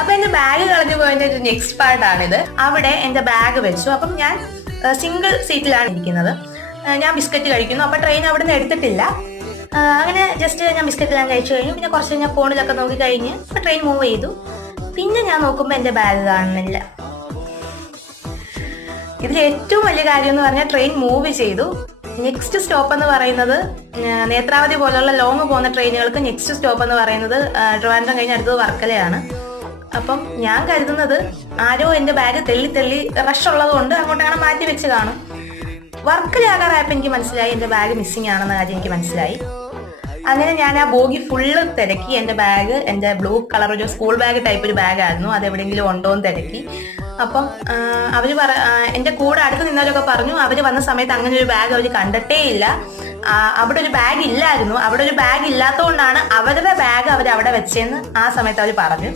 അപ്പൊ എന്റെ ബാഗ് കളഞ്ഞു പോയതിന്റെ ഒരു നെക്സ്റ്റ് പാർട്ടാണിത്. അവിടെ എന്റെ ബാഗ് വെച്ചു. അപ്പം ഞാൻ സിംഗിൾ സീറ്റിലാണ് ഇരിക്കുന്നത്. ഞാൻ ബിസ്ക്കറ്റ് കഴിക്കുന്നു. അപ്പൊ ട്രെയിൻ അവിടെ നിന്ന് എടുത്തിട്ടില്ല. അങ്ങനെ ജസ്റ്റ് ഞാൻ ബിസ്ക്കറ്റ് എല്ലാം കഴിച്ചു കഴിഞ്ഞു. പിന്നെ കുറച്ച് ഞാൻ ഫോണിലൊക്കെ നോക്കി കഴിഞ്ഞ് ട്രെയിൻ മൂവ് ചെയ്തു. പിന്നെ ഞാൻ നോക്കുമ്പോൾ എന്റെ ബാഗ് കാണുന്നില്ല. ഇതിൽ ഏറ്റവും വലിയ കാര്യം എന്ന് പറഞ്ഞാൽ ട്രെയിൻ മൂവ് ചെയ്തു. നെക്സ്റ്റ് സ്റ്റോപ്പ് എന്ന് പറയുന്നത് നേത്രാവതി പോലുള്ള ലോങ് പോകുന്ന ട്രെയിനുകൾക്ക് നെക്സ്റ്റ് സ്റ്റോപ്പ് എന്ന് പറയുന്നത് ട്രിവാൻഡ്രം കഴിഞ്ഞ് അടുത്തത് വർക്കലയാണ്. അപ്പം ഞാൻ കരുതുന്നത് ആരോ എന്റെ ബാഗ് തെള്ളി റഷ് ഉള്ളത് കൊണ്ട് അങ്ങോട്ടങ്ങനെ മാറ്റി വെച്ച് കാണും. വർക്കല ആകാറായപ്പോൾ എനിക്ക് മനസ്സിലായി എന്റെ ബാഗ് മിസ്സിംഗ് ആണെന്ന കാര്യം എനിക്ക് മനസ്സിലായി. അങ്ങനെ ഞാൻ ആ ബോഗി ഫുള്ള് തിരക്കി. എന്റെ ബാഗ് എന്റെ ബ്ലൂ കളർ ഒരു സ്കൂൾ ബാഗ് ടൈപ്പ് ഒരു ബാഗായിരുന്നു. അത് എവിടെയെങ്കിലും ഉണ്ടോ എന്ന് തിരക്കി. അപ്പം അവര് എന്റെ കൂടെ അടുത്ത് നിന്നവരൊക്കെ പറഞ്ഞു അവര് വന്ന സമയത്ത് അങ്ങനെ ഒരു ബാഗ് അവര് കണ്ടിട്ടേ ഇല്ല. അവിടെ ഒരു ബാഗ് ഇല്ലായിരുന്നു. അവിടെ ഒരു ബാഗ് ഇല്ലാത്തതുകൊണ്ടാണ് അവരുടെ ബാഗ് അവർ അവിടെ വെച്ചെന്ന് ആ സമയത്ത് അവർ പറഞ്ഞു.